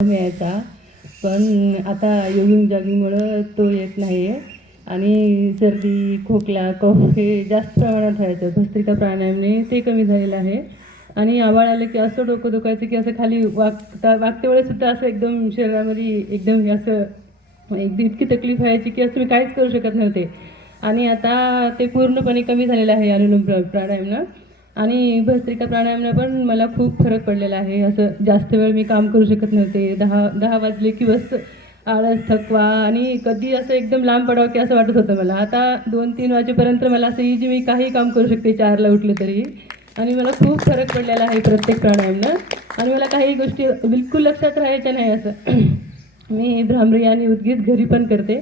यायचा, पण आता योगिंग जॉगिंगमुळं तो येत नाही आहे. आणि सर्दी, खोकला, कफ हे जास्त प्रमाणात व्हायचं. भस्त्रिका प्राणायामने ते कमी झालेलं आहे. आणि आभाळ आलं की असं डोकं दुखायचं की असं खाली वागते वेळेसुद्धा असं एकदम शरीरामध्ये एकदम हे असं एकदम इतकी तकलीफ व्हायची की असं मी काहीच करू शकत नव्हते. आणि आता ते पूर्णपणे कमी झालेलं आहे अनुलोम प्राणायामनं. आणि भस्त्रिका प्राणायामनं पण मला खूप फरक पडलेला आहे. असं जास्त वेळ मी काम करू शकत नव्हते. 10 वाजले की बस आळस, थकवा आणि कधी असं एकदम लांब पडावं की असं वाटत होतं मला. आता 2-3 वाजेपर्यंत मला असं इजी मी काही काम करू शकते 4ला उठले तरी. आणि मला खूप फरक पडलेला आहे प्रत्येक प्राणायामनं. आणि मला काही गोष्टी बिलकुल लक्षात राहायच्या नाही असं. मी भ्रामरी आणि उद्गीत घरी पण करते.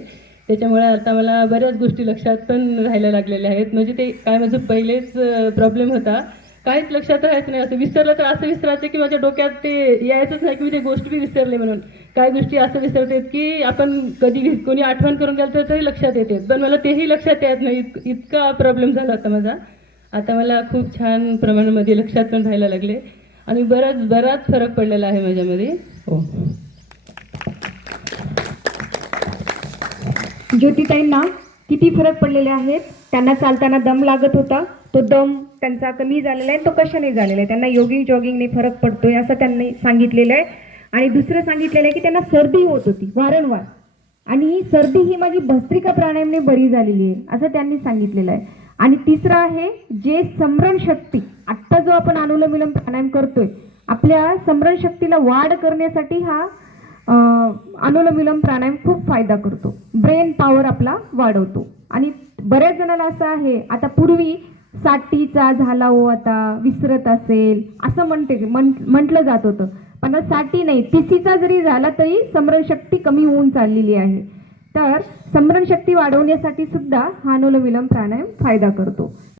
त्याच्यामुळे आता मला बऱ्याच गोष्टी लक्षात पण राहायला लागलेल्या आहेत. म्हणजे ते काय माझं पहिलेच प्रॉब्लेम होता. काहीच लक्षात राहायचं नाही. असं विसरलं तर असं विसरायचं की माझ्या डोक्यात ते यायचंच नाही की मी ते गोष्ट बी विसरले म्हणून. काही गोष्टी असं विसरतात की आपण कधी कोणी आठवण करून द्याल तर तरी लक्षात येते. पण मला तेही लक्षात येत नाही. इतका प्रॉब्लेम झाला होता माझा. आता मला खूप छान प्रमाणामध्ये लक्षात पण राहायला लागले. आणि बराच फरक पडलेला आहे माझ्यामध्ये. हो. ज्योतिताईंना किती फरक पडलेले आहेत. त्यांना चालताना दम लागत होता, तो दम त्यांचा कमी झालेला आहे. तो कशाने झालेला आहे? त्यांना योगिंग जॉगिंगने फरक पडतोय असं त्यांनी सांगितलेलं आहे. आणि दुसरं सांगितलेलं आहे की त्यांना सर्दी होत होती वारंवार, आणि ही सर्दी ही माझी भस्त्रिका प्राणायामने बरी झालेली आहे असं त्यांनी सांगितलेलं आहे. आणि तिसरं आहे जे स्मरण शक्ती, आत्ता जो आपण अनुलोम विलोम प्राणायाम करतोय, आपल्या स्मरण शक्तीला वाढ करण्यासाठी हा अनुलोम विलोम प्राणायाम खूप फायदा करतो. ब्रेन पॉवर आपला वाढवतो. आणि बऱ्याच जणांना असं आहे, आता पूर्वी साठीचा झाला हो आता विसरत असेल असं म्हटलं जात होतं. पण साठी नाही, तिसीचा जरी झाला तरी स्मरणशक्ती कमी होऊन चाललेली आहे. तर स्मरणशक्ती वाढवण्यासाठी सुद्धा हा अनुलोम विलोम प्राणायाम फायदा करतो.